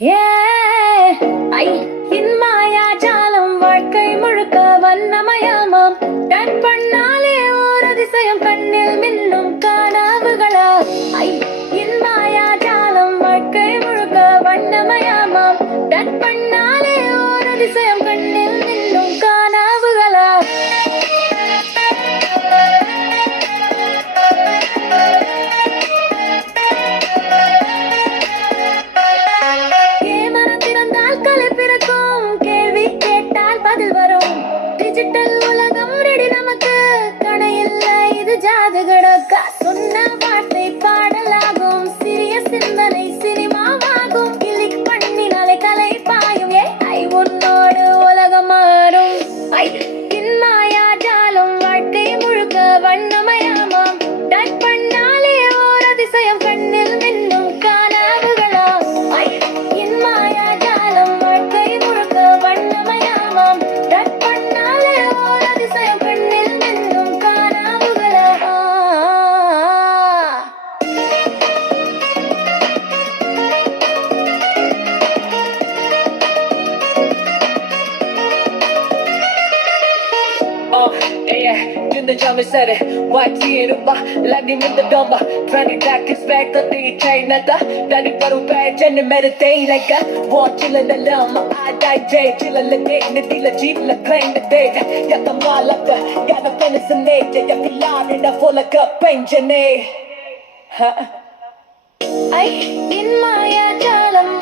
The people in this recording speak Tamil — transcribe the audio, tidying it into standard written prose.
ஐ என் மாயாஜாலம் வாழ்க்கை முழுக்க வண்ணமயமாம் டன் பண்ணாலே ஓர் அதிசயம் கண்ணில் மின்னும் கனவுகளா ஐ என் மாயாஜாலம் வாழ்க்கை முழுக்க வண்ணமயமாம் டன் பண்ணாலே ஓர் அதிசயம் கண்ணில் மின்னும் கனவுகளா பதில் வரும் டிஜிட்டல் உலகம் ரெடி நமக்கு கணையில்ல இது ஜாது கடக்க சொன்ன வார்த்தை பாடலாகும் சிறிய சிந்தனை சினிமாவாகும் கிளிக் பண்ணினாலே கலை பாயும் ஐ உன்னோடு உலகம் மாறும் ஐ என் மாயாஜாலம் வாழ்க்கை முழுக்க வண்ணமயமாம் டச் பண்ணாலே ஓர் அதிசயம் கண்ணில் மின்னும் கனவுகளா ஐ என் மாயாஜாலம் வாழ்க்கை முழுக்க வண்ணமயமாம் டச் பண்ணாலே ஓர் அதிசயம் கண்ணில் மின்னும் கனவுகளா the jump said it. Watch it up, lightning in the dumber. Trying to kiss back the day, China. Daddy, but a bad and meditate like a watching the lamb. I die, Jay, chill a little day, the dealer, jeep, the claim the day. Got the mall up there, got the finish in it. You got the line in the full of cup, engine. ஐ என் மாயாஜாலம்